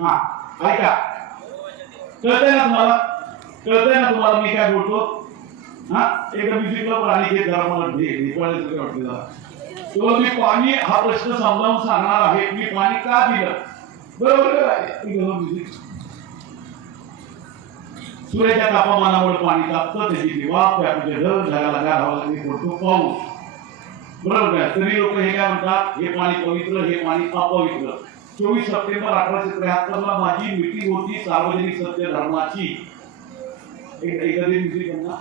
हा ऐका, कळतंय ना तुम्हाला? कळतंय ना तुम्हाला मी काय बोलतो? हा एक म्युझिकला प्राणी घेत जरा मला वाटते तुम्हाला मी पाणी हा प्रश्न समजावून सांगणार आहे. मी पाणी का दिलं, बरोबर आहे? सूर्याच्या तापमानामुळे पाणी तापतं, त्याची वाफ त्यामध्ये ढग जगाला गारावा लागली, पडतो पाऊस, बरोबर आहे? तरी लोक हे काय म्हणतात, हे पाणी पवित्र, हे पाणी अपवित्र. 24 सप्टेंबर 1873 ला माझी मीटिंग होती सार्वजनिक सत्य धर्माची. एखादी म्युझिक आहे ना,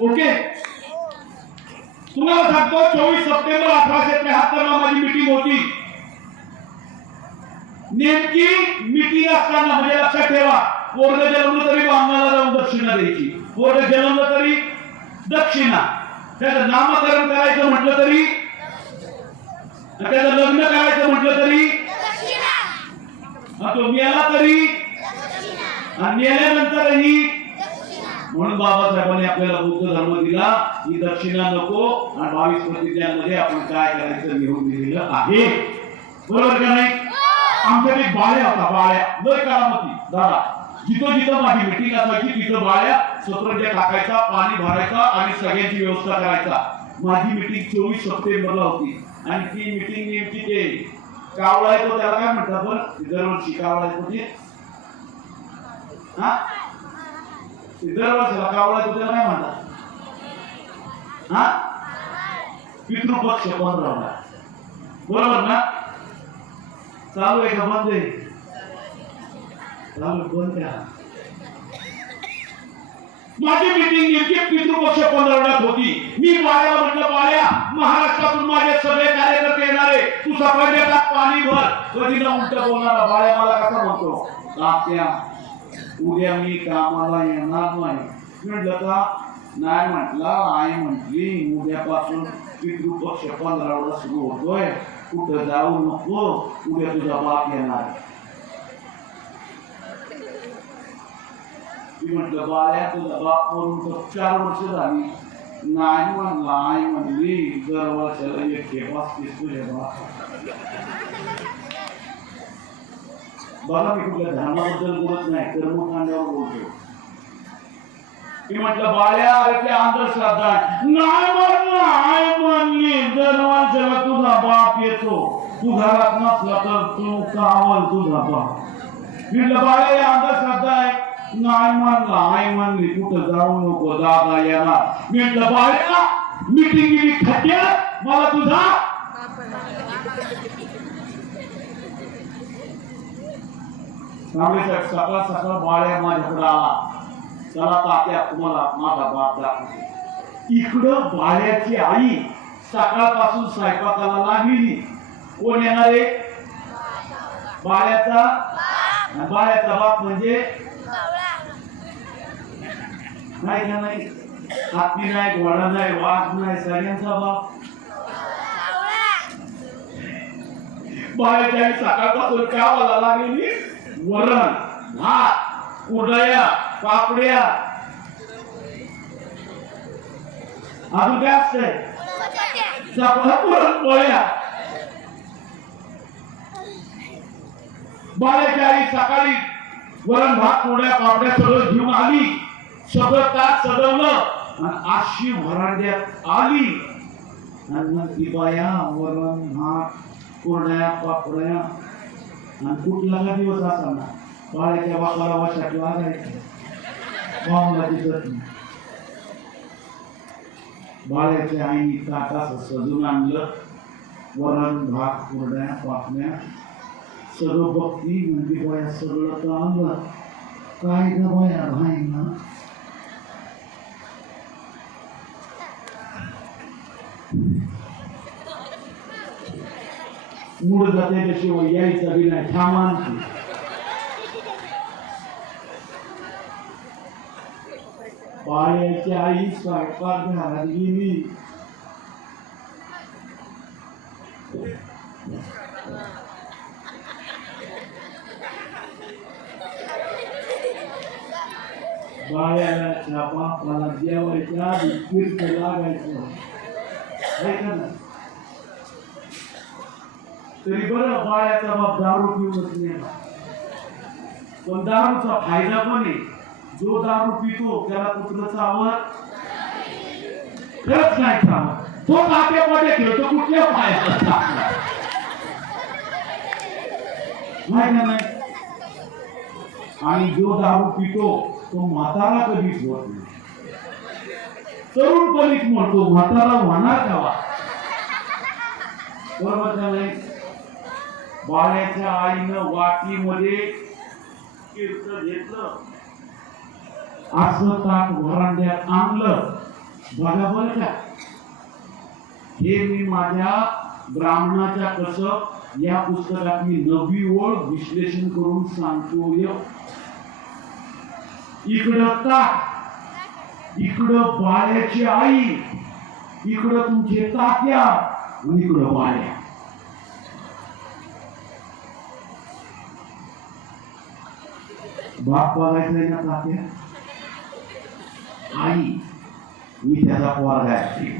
ओके. तुम्हाला सांगतो 24 सप्टेंबर 1873 ला माझी मीटिंग होती. नेमकी मीटिंग असताना म्हणजे लक्षात ठेवा, पोरग जन्मलं तरी बांगणाला जाऊन दक्षिणा द्यायची, पोरग जन्मलं तरी दक्षिणा, त्याचं नामकरण करायचं म्हटलं तरी, त्याचं लग्न करायचं म्हटलं तरी, तो मेला तरी, आणि मेल्यानंतरही. म्हणून बाबासाहेबांनी आपल्याला बुद्ध धर्म दिला, ही दक्षिणा नको, आणि 22 प्रतिज्ञांमध्ये आपण काय करायचं लिहून दिलेलं आहे, बरोबर का नाही? आमच्याकडे बाळ्या होता, बाळ्या लय करामती दादा. जिथं जिथं माझी मीटिंग असायची तिथं बाळ्या सतरंज्या टाकायचा, पाणी भरायचा आणि सगळ्यांची व्यवस्था करायचा. माझी मीटिंग 24 सप्टेंबरला होती आणि ती मीटिंग नेमकी ते कावळा येतो त्याला काय म्हणतात बरं, दरवर्षी कावळा येतो ते, हा दरवर्षीला कावळा येतो त्याला काय म्हणतात, हा पितृपक्ष 15ला, बरोबर ना? चालू आहे का बंद आहे? चालू बंद करा. माझी मीटिंग नेमकी पितृपक्ष 15 होती. मी बाळ्याला म्हटलं, बाळ्या महाराष्ट्रातून माझे सगळे कार्यकर्ते येणार आहे, तू सकाळच्या टाक पाणी भर. कधी ना उलट बोलणारा बाळ्या मला कसा म्हणतो, तात्या उद्या मी कामाला येणार नाही. म्हटलं का नाही? म्हटलं आई म्हटली उद्यापासून पितृपक्ष 15 सुरू होतोय, कुठं जाऊ नको, उद्या तुझा बाप येणार. मी म्हटलं बाळ्या तुझा बाप म्हणून 4 वर्ष झाली. नाही म्हणला, आई म्हणली दर वर्षाला एक खेप असतेस तुझ्या बाप. बघा मी कुठल्या धर्माबद्दल बोलत नाही, कर्मकांडावर बोलतो. मी म्हटलं बाळ्या अरे ते अंधश्रद्धा आहे. नाही म्हणलं, आई म्हणली दर वर्षाला तुझा बाप येतो, तू घरात नसला तर तू कावल तुझा बाप. म्हटलं बाळ्या अंधश्रद्धा आहे. नाही म्हणला, आई म्हणली कुठं जाऊ नको, दादा येणार. म्हटलं बाळ्या मीटिंग गेली खट्यात, मला तुझा सकाळ सकाळ बाळ्या माझ्याकडे आला. चला तात्या तुम्हाला माझा बाप दाखवतो. इकडं बाळ्याची आई सकाळपासून स्वयंपाकाला लागली. कोण येणार आहे? बाळ्याचा बाप म्हणजे नाही का नाही, हाती नाही, घोडा नाही, वाघ नाही, सगळ्यांचा बाप. बाळ्याची आई सकाळपासून कावाला लागलेली. वरण भात कुरड्या पापड्या अजून काय असतंय, पुरणपोळ्या. बाळ्याची आई सकाळी वरण भात कुरड्या पापड्या सगळं घेऊन आली. सगळं ताट सजवलं आणि आशी व्हरांड्यात आली. आणि मग ती बाया वरण भात कुरड्या पापड्या. आणि कुठला का दिवस असा ना बाळ्याच्या बापाला वशात लागायचं, बाळाला दिसत नाही. बाळ्याच्या आईने ताट असं सजून आणलं, वरण भात कुरड्या पापड्या सगळं बघती. म्हणजे बाया सगळं तर आणलं, काय ग बाया राहीना. मूड जाते त्याशिवाय यायचा बी नाही. थांबा बाळ्याची आई स्वयंपाक घरात गेली. बाळ्याच्या बापाला जेवायच्या तीर्थ लागायचं आहे का नाही? तरी बरं बाळ्याचा बाप दारू पिऊनच नाही, पण दारूचा फायदा पण आहे. जो दारू पितो त्याला कुठलं चावत खरंच नाही चावत. तो काट्या पाट्या खेळतो कुठल्या फायदा नाही. आणि जो दारू पितो तो म्हातारा कधीच होत नाही. तरुणपणीच म्हणतो, म्हातारा होणार का? बरोबर का नाही? बाळ्याच्या आईनं वाटीमध्ये तीर्थ घेतलं, असं ताट वरांड्यात आणलं. बघा बरं का, हे मी माझ्या ब्राह्मणाच्या कसब या पुस्तकात मी 9वी ओळ विश्लेषण करून सांगतो. इकडं ताट, इकडं बाळ्याची आई, इकडं तुमचे तात्या आणि इकडं बाळ्या. बाप बघायचंय ना तात्या, आई मी त्याचा पोरगा आहे.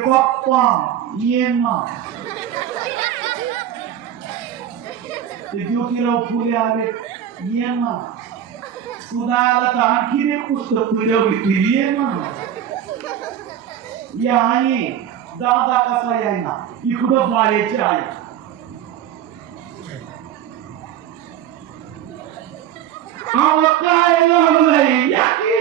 पप्पा ये ना, ते ज्योतिराव फुले आले ये ना, सुधाला तर आणखीन एक पुस्तक मिळवली ये ना. या आई दादा कसा यायना, इकडं बाळ्याची आई. काय लागलंय या की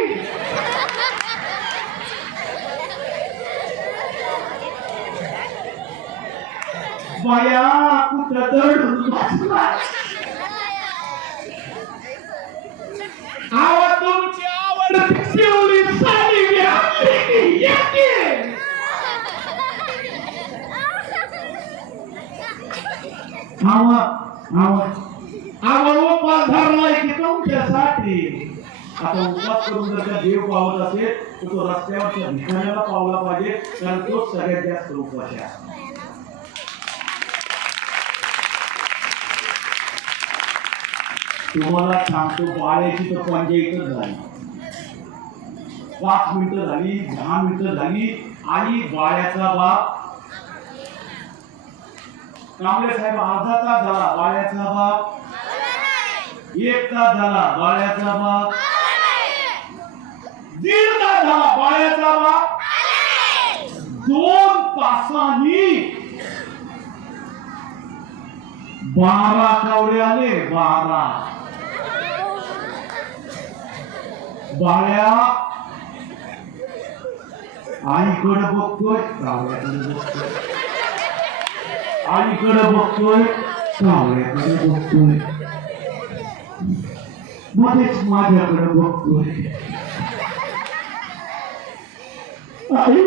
बाया कुठं दडून बसला. तुमची आवड पिवळी साडी घातली येते. उपास धरलाय की तुमच्यासाठी. आता उपास करून जर का देव पावत असेल तर तो रस्त्यावरच्या भिकाऱ्याला पावला पाहिजे, कारण तोच सगळ्यात जास्त उपास आहे. तुम्हाला सांगतो, बाळ्याची तर पंचायतच झाली. 5 मिनिटं झाली, 10 मिनिटं झाली. आणि बाळ्याचा बाप कांबळे साहेब अर्धा तास झाला, बाळ्याचा बाप 1 तास झाला, बाळ्याचा बाप 1.5 तास झाला, बाळ्याचा बाप 2 तासांनी 12 कावळे आले. 12 बाळ्या आईकडे बघतोय, कावळ्याकडे बघतोय, आईकडे बघतोय, कावळ्याकडे बघतोय, मध्येच माझ्याकडे बघतोय. आई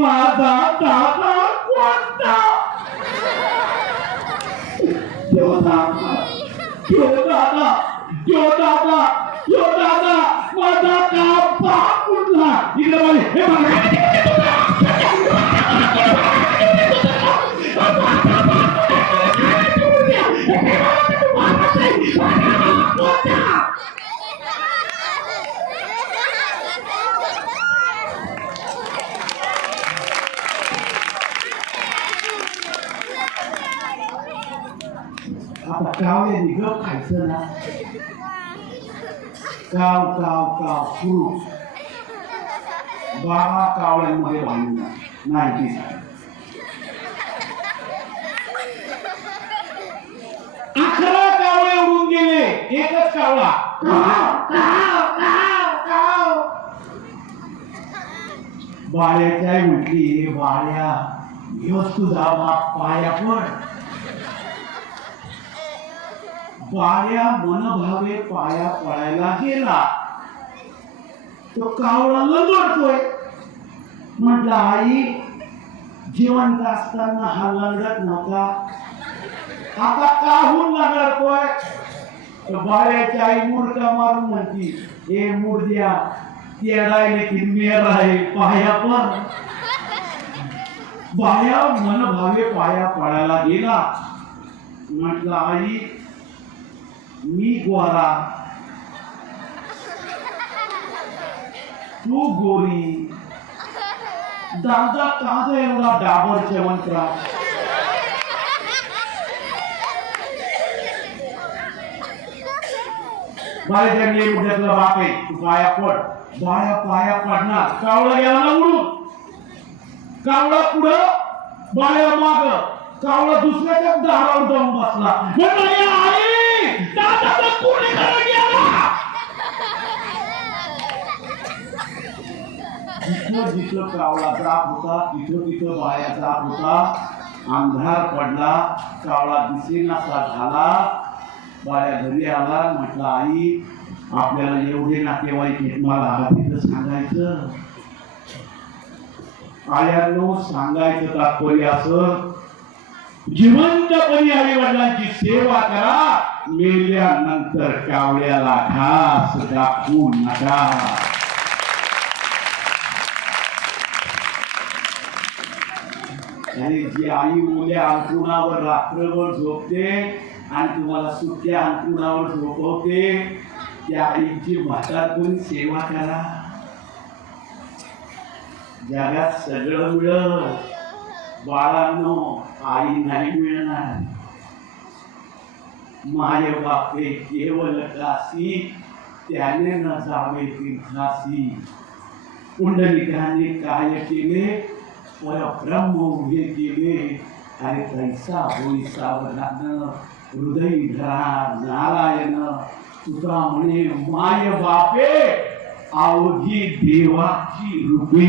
माझा दादा कोणता? दादा माझा कापा कुठला? आता कावळे निघत खायचं ना, काव काव काव सुरू. 12 कावळ्यांमध्ये भांडणार नाही. 11 कावळे उडून गेले, एकच कावळा बाळ्याच्या आई म्हटली, बाळ्या दिवस तुझा बाप पाया पड. बाळ्या मनभावे पाया पडायला गेला. तो कावळा लंगडतोय. म्हटलं, आई जिवंत असताना हा लंगडत नव्हता, आता काहून लंगडतोय? बाळ्याची आई मुर्का मारून म्हणती, हे मुर्द्या तेडायले की मेर आहे पाया पण. बाळ्या मनभावे पाया पडायला गेला. म्हटलं, आई मी गोरा तू गोरी, दादा का एवढा डाबर चमत्कार? बाळ्याच्या मुद्द्यातला बाप आहे, तू पाया पड. बाळ्या पाया पडणार, कावळा गेला ना उडून. कावळा पुढं, बाळ्या माग. कावळा दुसऱ्याच्या दारावर जाऊन बसला. म्हटलं, आई दादा कोणी गेला? जिथं जिथं कावळा जात होता तिथं तिथं बाळ्या जात होता. अंधार पडला, कावळा दिसेनासा झाला. बाळ्या घरी आला. म्हटलं, आई आपल्याला एवढे नातेवाईक आहेत, मला तिथं सांगायचं. आयांनो, सांगायचं तात्पर्य असं, जिवंतपणी आई वडिलांची सेवा करा, मेल्यानंतर कावळ्याला घास दाखवू नका. आणि जी आई ओल्या अंथरुणावर रात्रभर झोपते आणि तुम्हाला सुट्या अंथरुणावर झोपवते, त्या आईची म्हातारपणी सेवा करा. जगात सगळं मिळेल, बाळांनो आई नाही मिळणार. माय बापे केवळ काशी, त्याने न जावे तीर्थासी. पुंडलिकाने काय केले, परब्रह्म उभे केले. आणि तैसा होई सावधान, हृदय धरा नारायण. तुका म्हणे माय बापे अवघी देवाची रूपे.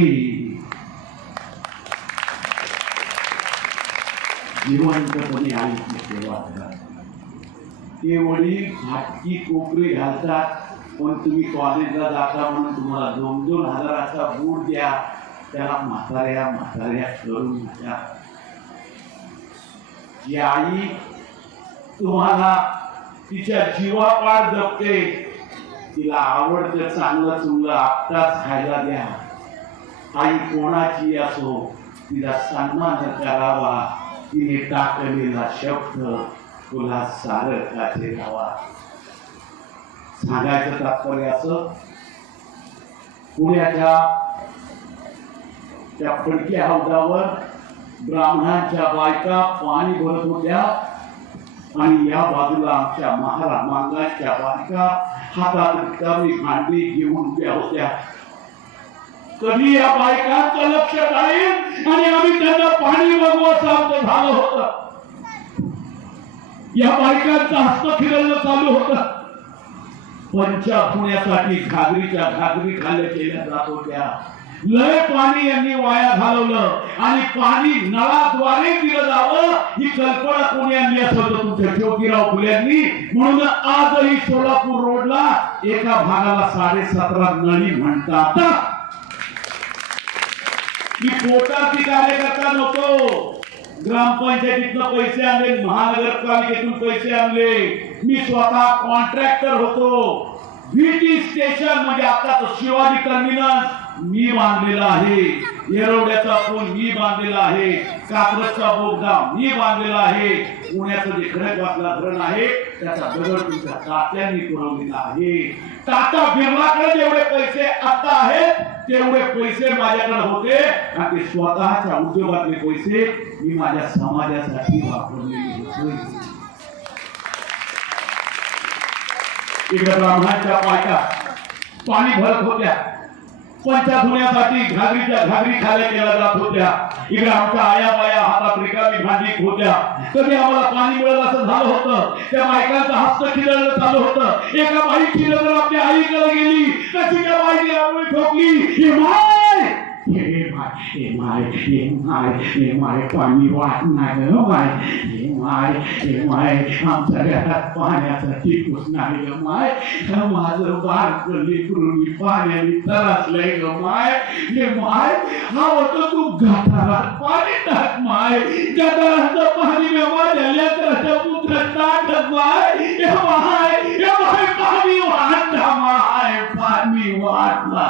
जिवंतपणे आईची सेवा करा. ते वडील फाटकी कोपरी घालतात, पण तुम्ही कॉलेजला जाता म्हणून तुम्हाला 2-2 हजाराचा बूट द्या, त्याला म्हाताऱ्या म्हाताऱ्या करून द्या. जी आई तुम्हाला तिच्या जीवापाड जपते, तिला आवडतं चांगलं चुंगलं आत्ताच खायला द्या. आई कोणाची असो, तिला सन्मान करावा. तिने टाकलेला शब्द तुला सारं काचे लावा. सांगायचं तात्पर्य असं, पुण्याच्या त्या फडक्या हौदावर ब्राह्मणांच्या बायका पाणी भरत होत्या आणि या बाजूला आमच्या मांगाच्या बायका हातात कमी भांडी घेऊन उभ्या होत्या. कधी या बायकांचं लक्ष जाईल आणि आम्ही त्यांना पाणी बघू असं आमचं झालं होतं. या बायकांचं हस्त फिरवणं चालू होतं. पंचा पुण्यासाठी घागरीच्या घागरी खाल्ल्या केल्या जात होत्या. लय पाणी यांनी वाया घालवलं आणि पाणी नळाद्वारे दिलं जावं ही कल्पना कोणी आणली असं तुमच्या ज्योतिराव फुल्यांनी. म्हणून आजही सोलापूर रोडला एका भागाला 17.5 नळी म्हणतात. मी पोटाची कार्यकर्ता नव्हतो. ग्रामपंचायतीतून पैसे आणले, महानगरपालिकेतून पैसे आणले. मी स्वतः कॉन्ट्रॅक्टर होतो. व्हीटी स्टेशन म्हणजे आता शिवाजी टर्मिनस मी बांधलेला आहे. येरवड्याचा पूल मी बांधलेला आहे. कात्रजचा बोगदा मी बांधलेला आहे. पुण्याचं जे खडकवासला धरण आहे त्याचा दगड तुमच्या तात्यांनी पुरवलेला आहे. टाटा बिर्लाकडे जेवढे पैसे आता आहेत तेवढे पैसे माझ्याकडे होते आणि ते स्वतःच्या उद्योगातले पैसे मी माझ्या समाजासाठी वापरलेले होते. इकडे ब्राह्मणांच्या बायका पाणी भरत होत्या. पंचा धुण्यासाठी घागरी खाल्या केल्या जात होत्या. इकडे आमच्या आया बाया हातात रिकामी भांडी होत्या. कधी आम्हाला पाणी मिळेल असं झालं होतं. त्या बायकांचं हस्त खिळणं चालू होतं. एका बाईची नजर आपल्या आईकडे गेली, तशी त्या बाईने आंघोळ ठोकली. हे माय पाणी वाटणार माय. हे माय आमच्या घरात पाण्यासाठी नाही ग माय. माझं बारकं लेकरू मी पाण्याने त्रासलंय ग माय. हे माय हा होतं तू गटारात पाणी टाक माय. गटाराचं पाणी मी माझ्या लेकराच्या पुत्रात टाकत माय. हे माय पाणी वाटला माय. पाणी वाटला.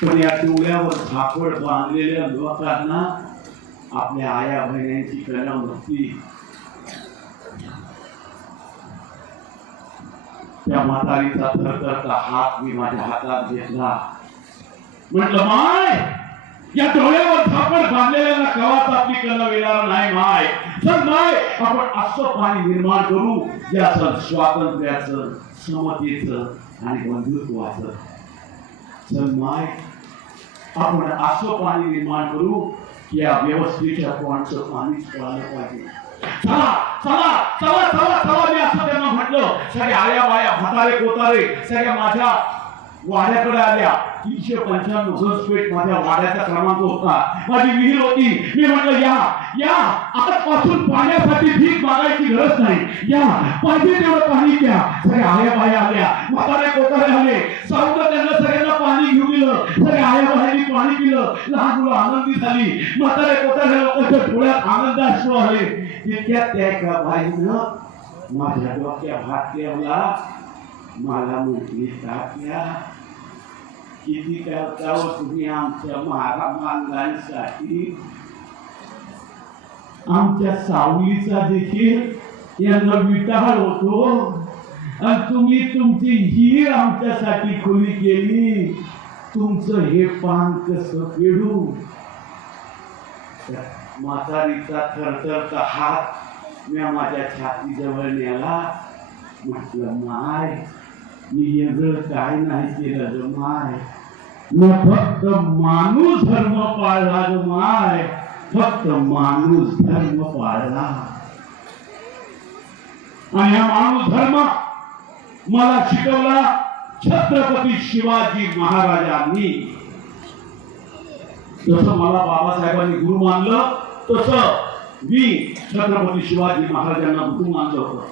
पण या डोळ्यावर झापड बांधलेल्या लोकांना आपल्या आया बहिण्यांची कला नसती. त्या म्हातारीचा थरथरता हात मी माझ्या हातात घेतला. म्हटलं माय, या डोळ्यावर झापड बांधलेल्या गावात आपली कला येणार नाही माय. चल माय, आपण असं पाणी निर्माण करू ज्याचं स्वातंत्र्याचं, समतेचं आणि बंधुत्वाचं. चल माय, आपण असं पाणी निर्माण करू की या व्यवस्थेच्या कोणाचं पाणीच पळालं पाहिजे. चला चला चला चला चला मी असं त्यांना म्हटलं. सगळ्या आया बाया म्हातारे कोतारे सगळ्या माझ्या वाड्याकडे आल्या. 395 घनस्फीट माझ्या वाड्याचा क्रमांक होता. माझी विहीर होती. मी म्हटलं या आजपासून पाण्यासाठी भीक मागायची गरज नाही. या पाहिजे तेवढं पाणी घ्या. सगळ्या आया बाया आल्या, म्हातारे कोतारे आले. सावत्र त्यांना सगळ्यांना पाणी घेऊन दिलं. सगळ्या आया बायांनी पाणी पिलं. लहान मुलं आनंदी झाली. म्हातारे कोतारे लोकांच्या डोळ्यात आनंद अश्रू आले. तितक्यात त्या एका बाईनं माझ्या डोक्यात हात ठेवला. मला म्हटली टाकल्या किती करता हो तुम्ही आमच्या मानगांसाठी. आमच्या सावलीचा देखील यांना विटाळ होतो आणि तुम्ही तुमची हिर आमच्यासाठी खुली केली. तुमचं हे पान कसं फेडू. म्हातारीचा थरथरचा हात मी माझ्या छातीजवळ नेला. म्हटलं माय, मी एवढं काय नाही केलं ग माय. मी फक्त माणूस धर्म पाळला ग माय. फक्त माणूस धर्म पाळला. आणि हा माणूस धर्म मला शिकवला छत्रपती शिवाजी महाराजांनी. जसं मला बाबासाहेबांनी गुरु मानलं तसं मी छत्रपती शिवाजी महाराजांना गुरु मानलं होतं.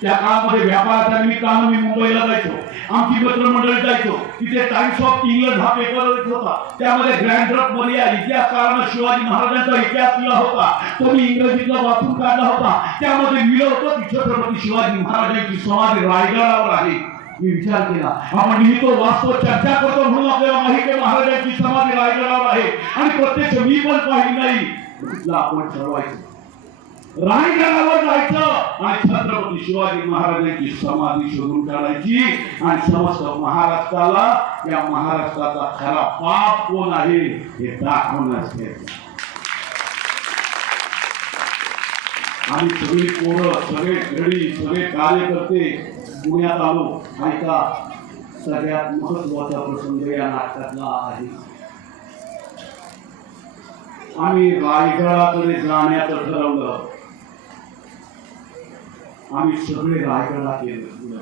त्या काळामध्ये व्यापाराच्या निमित्तानं मी मुंबईला जायचो. आमची मित्रमंडळी जायचो. तिथे टाइम्स ऑफ इंग्लंड हा पेपर होता. त्यामध्ये ग्रँड ट्रक मध्ये इतिहासकारानं शिवाजी महाराजांचा इतिहास लिहिला होता. तो मी इंग्रजीतला वाचून काढला होता. त्यामध्ये लिहिलं होतं की छत्रपती शिवाजी महाराजांची समाधी रायगडावर आहे. मी विचार केला, आपण लिहितो, वाचतो, चर्चा करतो म्हणून आपल्याला माहिती आहे महाराजांची समाधी रायगडावर आहे आणि प्रत्यक्ष मी पण पाहिली नाही. म्हटलं आपण ठरवायचं, रायगडावर जायचं आणि छत्रपती शिवाजी महाराजांची समाधी शोधून काढायची आणि समस्त महाराष्ट्राला या महाराष्ट्राचा खरा बाप कोण आहे हे दाखवण्याचे. आम्ही सगळी पोरं, सगळे घडी, सगळे कार्यकर्ते पुण्यात आलो. ऐका, सगळ्यात महत्वाचा प्रसंग या नाटकातला आहे. आम्ही रायगडाकडे जाण्याचं ठरवलं. आम्ही सगळे रायगडला गेलो.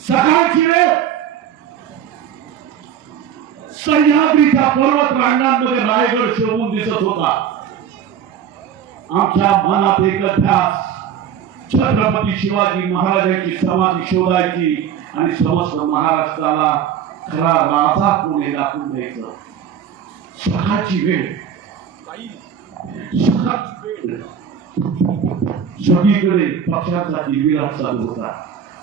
सकाळची वेळ सह्याद्रीच्या पर्वत रांगांमध्ये रायगड शोभून दिसत होता. आमच्या मनात एक ध्यास, छत्रपती शिवाजी महाराजांची समाधी शोधायची आणि समस्त महाराष्ट्राला खरा राजा कोण हे दाखवून द्यायचं. सकाळची वेळ, सगळीकडे पक्षाचा किलबिलाट चालू होता.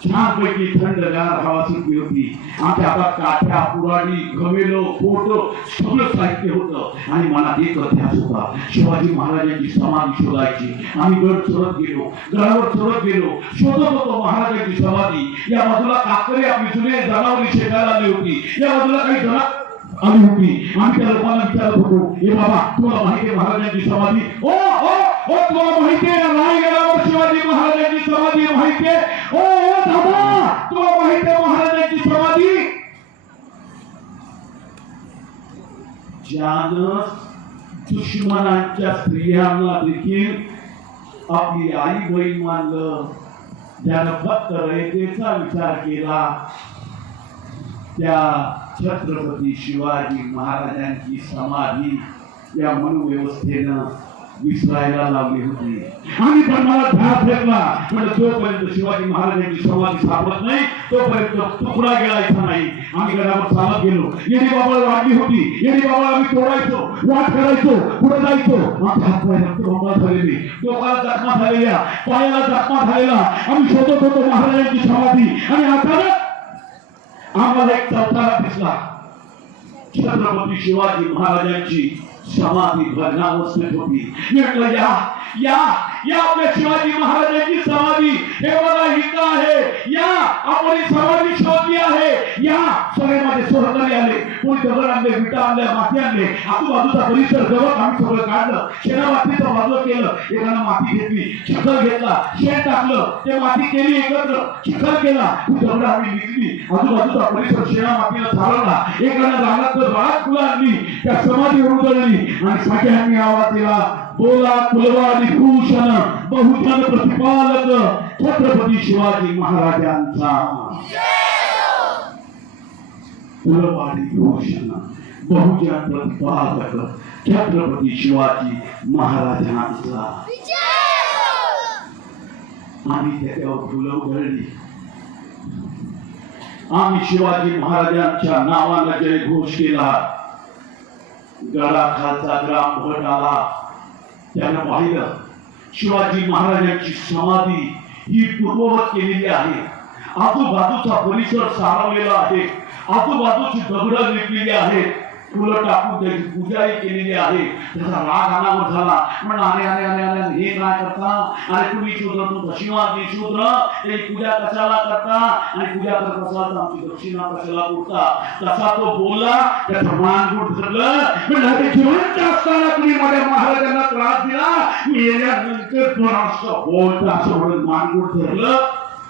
छानपैकी थंडगार हवा सुटली होती. आमच्या हातात काठ्या, कुऱ्हाडी, घमेलो, फोटो सगळं साहित्य होतं आणि मनात एक ध्यास होता, शिवाजी महाराजांची समाधी शोधायची. आम्ही गड चढत गेलो, गडावर चढत गेलो, शोधत होतो महाराजांची समाधी. या बाजूला काकरी आपली जुने जनावरी शेताला आली होती. या बाजूला काही जनावर आली होती. आम्ही त्या लोकांना विचारत होतो, हे बाबा तुम्हाला माहिती आहे महाराजांची समाधी? हो हो ओ तुला माहितीये ना रायगडावर शिवाजी महाराजांची समाधी माहितीये? ओ दादा तुला माहितीये महाराजांची समाधी? ज्यानं दुश्मनांच्या स्त्रियांना देखील आपली आई बहीण मानलं, ज्यानं फक्त रयतेचा विचार केला, त्या छत्रपती शिवाजी महाराजांची समाधी या मनोव्यवस्थेनं विसरायला लावली होती. आणि पण मला ध्यान ठेवला म्हणजे जोपर्यंत शिवाजी महाराजांची समाधी सापडत नाही तोपर्यंत तुकडा गिळायचा नाही. आम्ही गडावर चालत गेलो, येडी बाबाला वाढली होती, येडी बाबाला आम्ही तोडायचो, वाट करायचो, पुढे जायचो. आमच्या हातपाय रक्तबंबाळ झालेली, डोक्याला जखमा झालेल्या, पायाला जखमा झालेला आम्ही शोधत होतो महाराजांची समाधी. आणि अचानक आम्हाला एक चौथारा दिसला. छत्रपती शिवाजी महाराजांची समाधी भग्नावस्थेत होती. मी म्हटलं या आपल्या शिवाजी महाराजांची समाधी हे बघा हिता आहे, या आपण समाधी शोधली आहे. या सगळ्यामध्ये सहकारी आले, कोणी दगड आणले, विटा आणल्या, माती आणले, आजूबाजूचा परिसर गवत आम्ही सगळं काढलं, शेणा मातीचं बाजूला केलं, एकानं माती घेतली, चिखल घेतला, शेण टाकलं, ते माती केली एकत्र, चिखल केला, दगड आम्ही लिहिली, आजूबाजूचा परिसर शेणा मातीनं सारवला, एकानं रानातलं रात फुलं आणली, त्या समाधीवर उतरली आणि सगळ्यांनी आवाज दिला, बोला कुलवाडी भूषण बहुजन प्रतिपालक छत्रपती शिवाजी महाराजांचा. कुलवाडी भूषण बहुजन प्रतिपालक छत्रपती शिवाजी महाराजांचा. आम्ही त्याच्यावर फुलं उधळली, आम्ही शिवाजी महाराजांच्या नावानं जय घोष केला. गडाखालचा ग्राम भट आला, त्यानं पाहिलं शिवाजी महाराजांची समाधी ही पूर्ववत केलेली आहे, आजूबाजूचा परिसर सारवलेला आहे, आजूबाजूची दगडं विटलेली आहेत, फुलं टाकून त्याची पूजाही केलेली आहे. त्याचा राग अनावर झाला. म्हणून अरे हे काय करता, अरे तुम्ही शूद्र, तू दक्षिणाची शूद्र, ते पूजा कशाला करता, आणि पूजा करत असाल तर आमची दक्षिणा कशाला पुरता. तसा तो बोलला, त्याचं मानगुट धरलं. म्हणजे जिवंत असताना तुम्ही माझ्या महाराजांना त्रास दिला, मेल्यानंतर तो असं बोलता असं म्हणून मानगुट धरलं.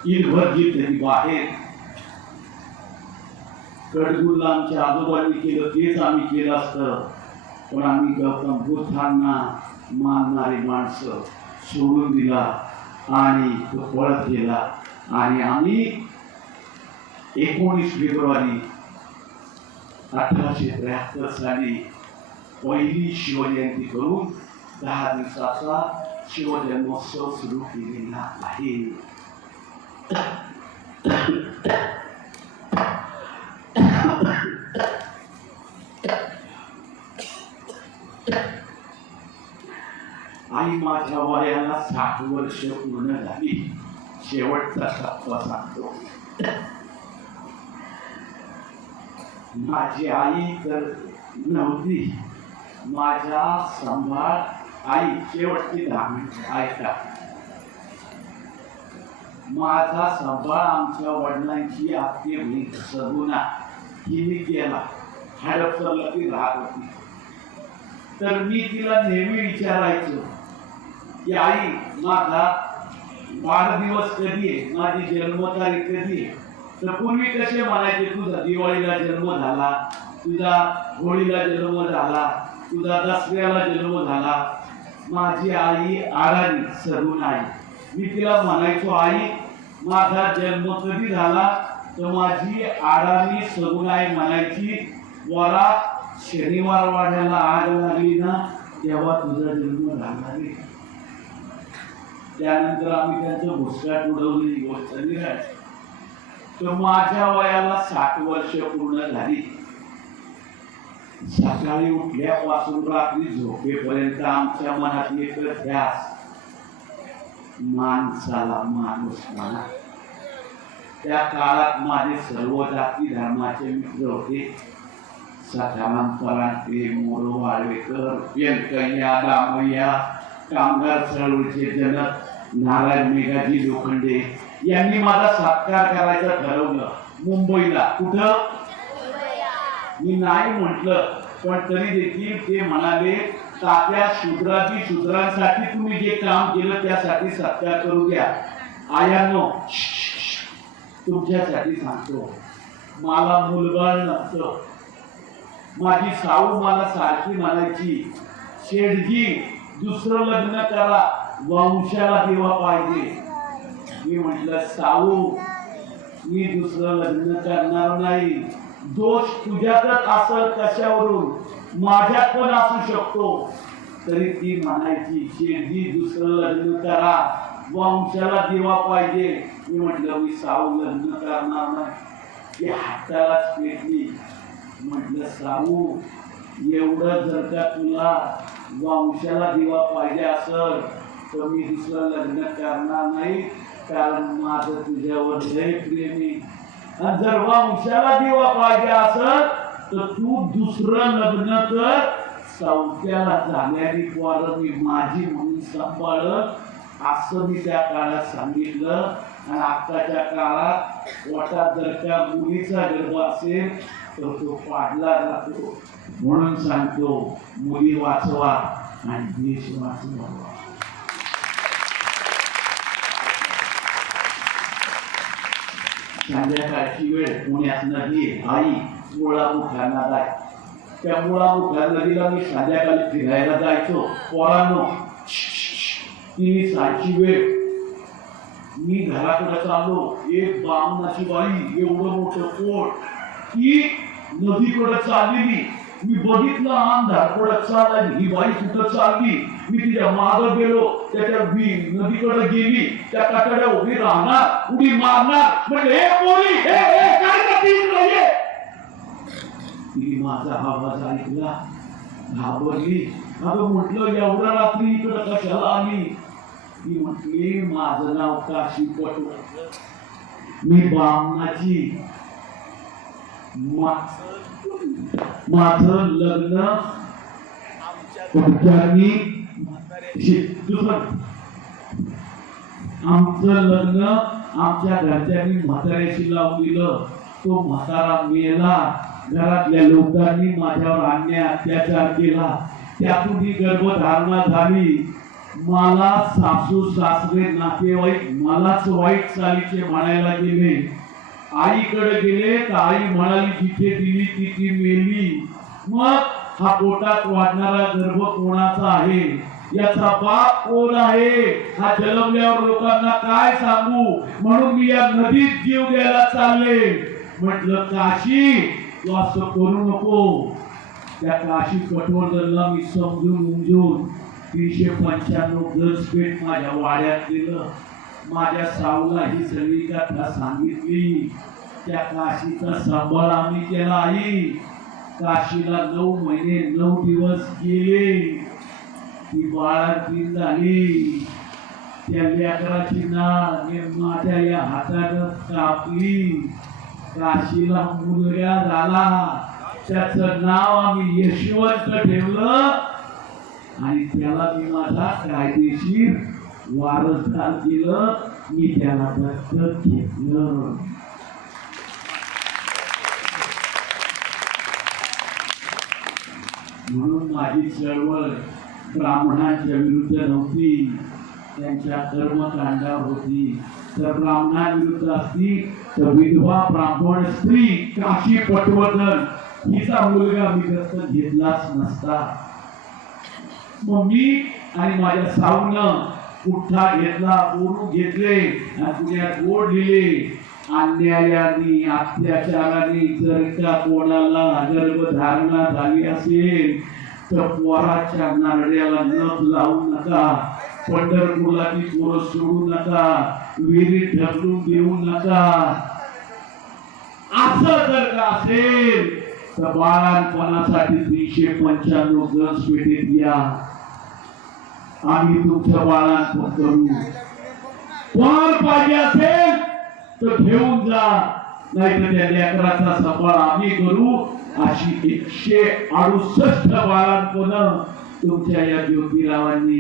इनभर जी त्याची बाहेर कडगुल्ला आमच्या आजोबांनी केलं तेच आम्ही केलं असतं, पण आम्ही गौतम बुद्धांना मानणारी माणसं सोडून दिला आणि तो पळत गेला. आणि आम्ही 19 फेब्रुवारी 1873 साली पहिली शिवजयंती करून 10 दिवसाचा शिवजन्मोत्सव सुरू केलेला आहे. आई माझ्या वयाला 60 वर्ष पूर्ण झाली. शेवटचा टप्पा सांगतो. माझी आई तर नव्हती, माझ्या सांभाळ आई शेवटची 10 मिनिटं ऐका. माझा सांभाळ आमच्या वडिलांची आत्मीय बहीण सगुणा हिने केला. हडपसरला ती राहत होती. तर मी तिला नेहमी विचारायचो की आई माझा वाढदिवस कधी आहे, माझी जन्मतारीख कधी आहे. तर पूर्वी कसे म्हणायचे, तुझा दिवाळीला जन्म झाला, तुझा होळीला जन्म झाला, तुझा दसऱ्याला जन्म झाला. माझी आई आराधी सगुण आई. मी तिला म्हणायचो आई माझा जन्म कधी झाला, तर माझी आराधी सगुण आई म्हणायची वरा शनिवार वाड्याला आग लागली ना तेव्हा तुझा जन्म झाला रे. त्यानंतर आम्ही त्यांचं भुसकाट उडवली गोष्ट निघाली. तर माझ्या वयाला 60 वर्ष पूर्ण झाली. सकाळी उठल्यापासून रात्री झोपेपर्यंत आमच्या मनात एकच ध्यास, माणसाला माणूस म्हणा. त्या काळात माझे सर्व जाती धर्माचे मित्र होते. सखाराम परांजपे, मोरो वाळवेकर, व्यंकय्या दामय्या, कामगार चळवळीचे जनक नारायण मेघाजी लोखंडे यांनी माझा सत्कार करायचं ठरवलं मुंबईला. कुठं? मी नाही म्हटलं, पण तरी देखील ते म्हणाले तात्या शूद्राची शूद्रांसाठी तुम्ही जे काम केलं त्यासाठी सत्कार करू द्या. आयांनो तुमच्यासाठी सांगतो, मला मुलबाळ नव्हतं. माझी साऊ मला सारखी म्हणायची, शेठजी दुसरं लग्न करा, वंशाला दिवा पाहिजे. मी म्हटलं साऊ मी दुसरं लग्न करणार नाही. दोष तुझ्यातच असेल कशावरून, माझ्यात पण असू शकतो. तरी ती म्हणायची शेठजी दुसरं लग्न करा, वंशाला दिवा पाहिजे. मी म्हटलं मी साऊ लग्न करणार नाही. ती हातालाच पेटली. म्हटलं साऊ एवढं जर का तुला वंशाला दिवा पाहिजे असेल तर मी दुसरं लग्न करणार नाही, कारण माझं तुझ्यावर लय प्रेम आहे. आणि जर वंशाला दिवा पाहिजे असेल तर तू दुसरं लग्न कर. चौथ्याला झाल्याने पोरं मी माझी म्हणून सांभाळत, असं मी त्या काळात सांगितलं. आणि आताच्या काळात पोटात जर का मुलीचा गर्भ असेल तर तो पाडला जातो. म्हणून सांगतो मुली वाचवा आणि देश वाचवा. संध्याकाळची वेळ, पुण्यात नदी आहे, आई मुळामुखा नदी आहे. त्या मुळामुखा नदीला मी संध्याकाळी फिरायला जायचो. पोरांनो ती सायची वेळ, मी घराकडे चाललो. एक बामणाची बाई एवढं मोठं पोट, ती नदीकडे चाललेली. मी बघितलं अंधार पडत चालली, ही बाई कुठं चालली. मी तिच्या मागं गेलो, त्याच्या नदीकडे गेली, त्या काकड्या उभी राहणार, उडी मारणार. म्हणजे हे पोरी काय करते. तिने माझा आवाज ऐकला, घाबरली. अगं म्हटलं एवढ्या रात्री इकडं कशाला आली. ती म्हटली माझं नाव काशी पटवर्धन, मी बामणाची, माझं लग्न आमचं लग्न आमच्या घरच्यांनी म्हाताऱ्याशी लावून दिलं. तो म्हातारा मेला. घरातल्या लोकांनी माझ्यावर अन्याय अत्याचार केला. त्यातून ही गर्भधारणा झाली. मला सासू सासरे नातेवाईक मलाच वाईट चालीचे म्हणायला गेले. आईकडे गेले तर आई म्हणाली जिथे दिली तिथे मेली. मग हा पोटात वाढणारा गर्भ कोणाचा आहे, याचा बाप कोण आहे, हा जन्मल्यावर लोकांना काय सांगू. म्हणून मी या नदीत जीव द्यायला चालले. म्हटलं काशी तू असं करू नको. त्या काशी पटवर्धनला मी समजून उमजून 395 गजपेठ माझ्या वाड्यात दिलं. माझ्या साऊला ही सगळी कथा सांगितली. त्या काशीचा सांभाळ आम्ही केला. आई काशीला 9 महिने 9 दिवस गेले. ती बाळातीन झाली. त्या लेकराची नाळ माझ्या या हातानं कापली. काशीला मुलगा झाला. त्याचं नाव आम्ही यशवंत ठेवलं आणि त्याला मी माझा कायदेशीर वारसदार केलं. मी त्याला दत्तक घेतलं. म्हणून माझी चळवळ ब्राह्मणांच्या विरुद्ध नव्हती, त्यांच्या कर्मकांडावर होती. तर ब्राह्मणांविरुद्ध असती तर विधवा ब्राह्मण स्त्री काशी पटवर्धन हिचा मुलगा मी दत्तक घेतलाच नसता. मग मी आणि माझ्या साऊनं पुठ्ठा घेतला, बोरू घेतले आणि पुण्यात गोड दिले. अन्यायाने अत्याचाराने जर का कोणाला गर्भधारणा झाली असेल तर पोराच्या नारड्याला नख लावू नका, पंढरपूरला ती पोरं सोडू नका, विहिरीत ढकलून देऊ नका. असं जर का असेल तर बाळांपणासाठी 395 गजपेठेत या. आम्ही तुमचं बाळांपण करू. कोण पाहिजे असेल तर घेऊन जा, नाहीतर त्या लेकराचा सांभाळ आम्ही करू. अशी 168 बाळांपण तुमच्या या ज्योतिरावांनी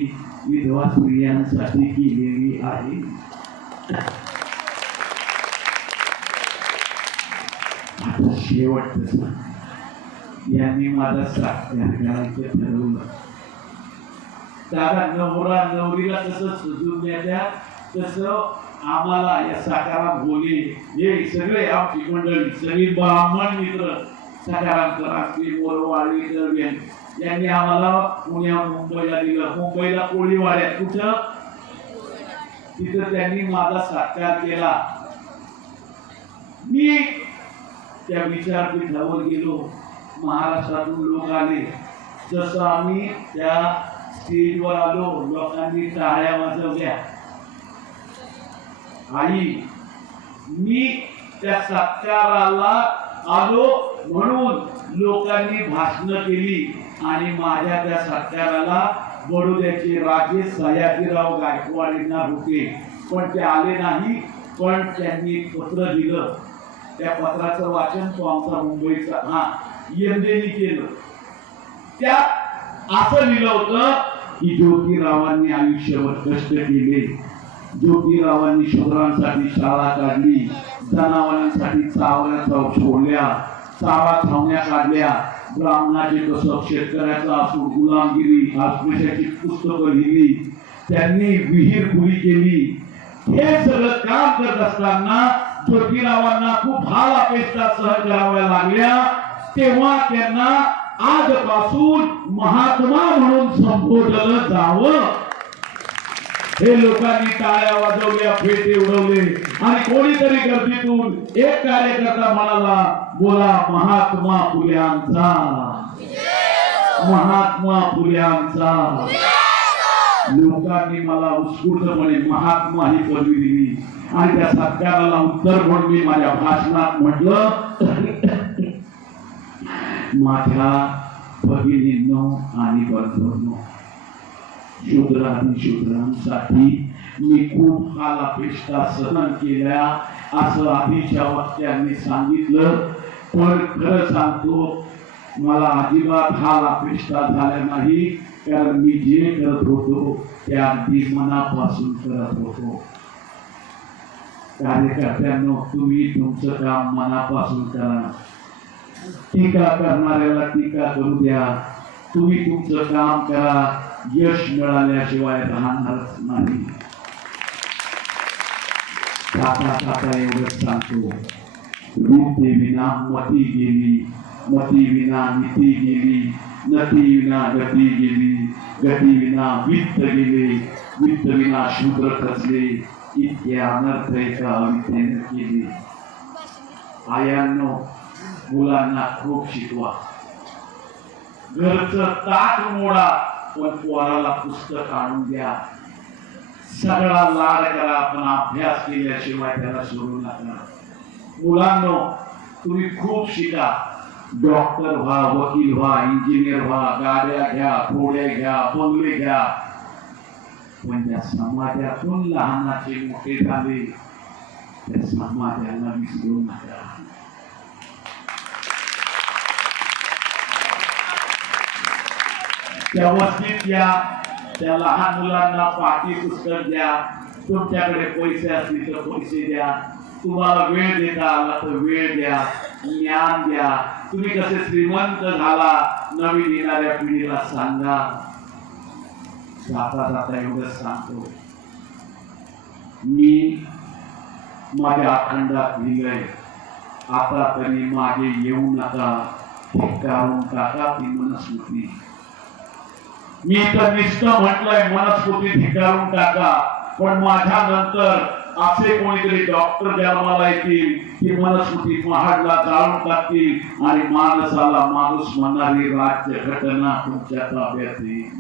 विधवा स्त्रियांसाठी केलेली आहे. आता शेवटचं यांनी माझा सत्कार करायचं ठरवलं. दादा नवरा नवरीला कसं सजून द्यायच्या तसं आम्हाला या साकाराम भोले हे सगळे आमची मंडळी सगळी ब्राह्मण मित्र साकाराम कराची मोरवाडी दरम्यान यांनी आम्हाला पुण्या मुंबईला दिलं. मुंबईला कोळीवाड्यात कुठं तिथं त्यांनी माझा सत्कार केला. मी त्या विचारपीठावर गेलो. महाराष्ट्रातून लोक आले. जसं आम्ही त्या स्टेजवर आलो लोकांनी टाळ्या वाजवल्या. आई मी त्या सत्काराला आलो म्हणून लोकांनी भाषण केली आणि माझ्या त्या सत्काराला बडोद्याचे राजे सयाजीराव गायकवाड येणार होते पण ते आले नाही. पण त्यांनी पत्र दिलं. त्या पत्राचं वाचन तो आमचा मुंबईचा यंदेनी केलं. त्यात असं लिहिलं होतं की ज्योतिरावांनी आयुष्यभर कष्ट केले. ज्योतिरावांनी शूद्रांसाठी शाळा काढली. जनावरांसाठी चावण्या सोडल्या. चारा छावण्या काढल्या. ब्राह्मणाचे कसब शेतकऱ्याचा असून गुलामगिरी अस्पृश्याची पुस्तकं लिहिली. त्यांनी विहीर खुली केली. हे सगळं काम करत असताना ज्योतिरावांना खूप हाल अपेक्षा सहन कराव्या लागल्या. तेव्हा त्यांना आजपासून महात्मा म्हणून संबोधलं जावं. हे लोकांनी टाळ्या वाजवल्या फेटे उडवले आणि कोणीतरी गर्दीतून एक कार्यकर्ता म्हणाला बोला महात्मा फुल्यांचा महात्मा फुल्यांचा. लोकांनी मला उत्स्फूर्तपणे महात्मा ही पदवी दिली आणि त्या सत्काराला उत्तर म्हणून मी माझ्या भाषणात म्हटलं माझ्या भगिनींनो आणि बंधूंनो शूद्रांसाठी मी खूप हाल अपेक्षा सहन केल्या असं आधीच्या वक्त्यांनी सांगितलं. पण खरं सांगतो मला अजिबात हाल अपेक्षा झाल्या नाही कारण मी जे करत होतो ते अगदी मनापासून करत होतो. कार्यकर्त्यांनो तुम्ही तुमचं काम मनापासून करा. टीका करणाऱ्याला टीका करू द्या. तुम्ही तुमचं काम करा. यश मिळाल्याशिवाय राहणारच नाही. आता एवढंच सांगतो विद्ये विना मती गेली. मती विना नीती गेली. नती विना गती गेली. गती विना वित्त गेले. वित्त विना शूद्र खचले. इतके अनर्थ एका अविद्येने केले. आयांनो मुलांना खूप शिकवा. घरचं ताट मोडा पण पोराला पुस्तक आणून द्या. सगळा लाड करा पण अभ्यास केल्याशिवाय त्याला सोडू नका. मुलांनो तुम्ही खूप शिका. डॉक्टर व्हा, वकील व्हा, इंजिनियर व्हा, गाड्या घ्या, घोड्या घ्या, बंगले घ्या. पण त्या समाजातून लहानाचे मोठे झाले त्या समाजाला विसरू नका. त्या वस्तीत या. त्या लहान मुलांना पाठी पुस्तक द्या. तुमच्याकडे पैसे असतील तर पैसे द्या. तुम्हाला वेळ देता आला तर वेळ द्या. ज्ञान द्या. तुम्ही कसे श्रीमंत झाला नवीन येणाऱ्या पिढीला सांगा. जाता जाता एवढंच सांगतो मी माझ्या अखंडात लिहिलंय आता तरी मागे येऊ नका. धिक्कारून टाका ती मनस्मृती. मी तर नुसतं म्हटलंय मनस्फूर्ती धिक्कारून टाका. पण माझ्या नंतर असे कोणीतरी डॉक्टर जन्माला येतील की मनस्फूर्ती महाडला जाळून टाकतील आणि माणसाला माणूस म्हणणारी राज्य घटना तुमच्या ताब्यात येईल.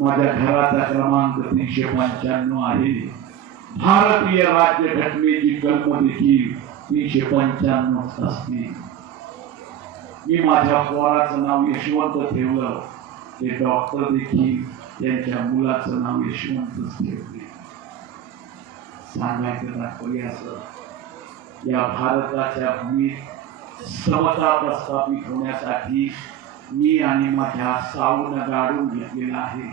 माझ्या घराचा क्रमांक 395 आहे. भारतीय राज्य घटनेची कलम देखील 395 असते. मी माझ्या पोराचं नाव यशवंत ठेवलं. ते डॉक्टर देखील त्यांच्या मुलाचं नाव यशवंतच ठेवले. सांगायचं तात्पर्य असं या भारताच्या भूमीत समता प्रस्थापित होण्यासाठी मी आणि माझ्या साऊनं गाडून घेतलेलं आहे.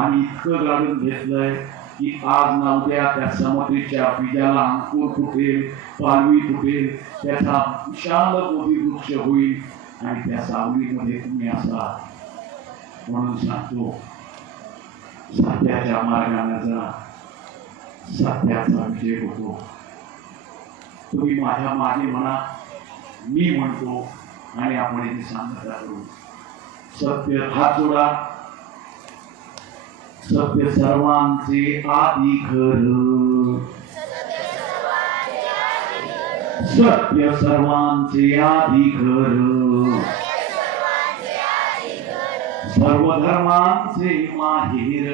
आणि इतकं गाडून घेतलंय की आज ना उद्या त्या समतेच्या बीजाला अंकुर फुटेल, पालवी फुटेल, त्याचा विशाल बोधी वृक्ष होईल आणि त्या सावलीमध्ये तुम्ही असाल. म्हणून सांगतो, सत्याच्या मार्गाने जा, सत्याचा विजय होतो. तुम्ही माझ्या मागे म्हणा, मी म्हणतो, आणि आपण इथे सांगता करू. सत्य हात जोडा. सत्य सर्वांचे आधी खरं, सत्य सर्वांचे आधी खरं, सर्व धर्मांचे माहेर,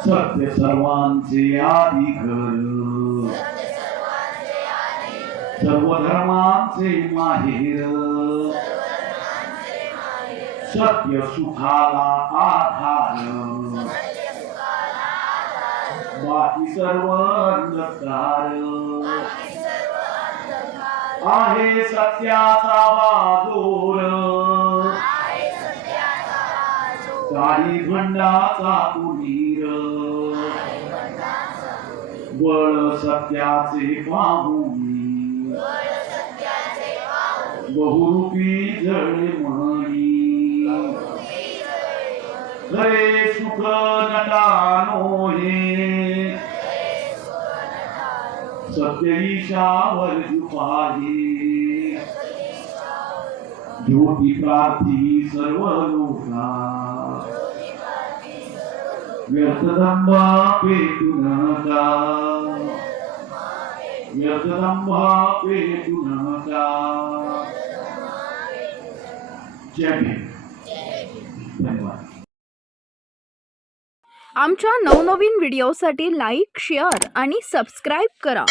सत्य सर्वांचे आधी खरं, सर्व धर्मांचे माहेर, सत्य सुखाला आधार, बाकी सर्व अंधकार आहे सत्याचा बाजोर, काही खंडाचा तुनीर, बळ सत्याचे पाहून बहुरूपी जळे म्हणी, खरे सुख नटानो हे, सत्य ईशावर पाहे, ज्योती प्रार्थी सर्व लोका, व्यर्थ दंभा पेटू नका, व्यर्थ दंभा पेटू नका. जय भीम. धन्यवाद. आमच्या नवनवीन व्हिडिओसाठी लाईक, शेअर आणि सबस्क्राईब करा.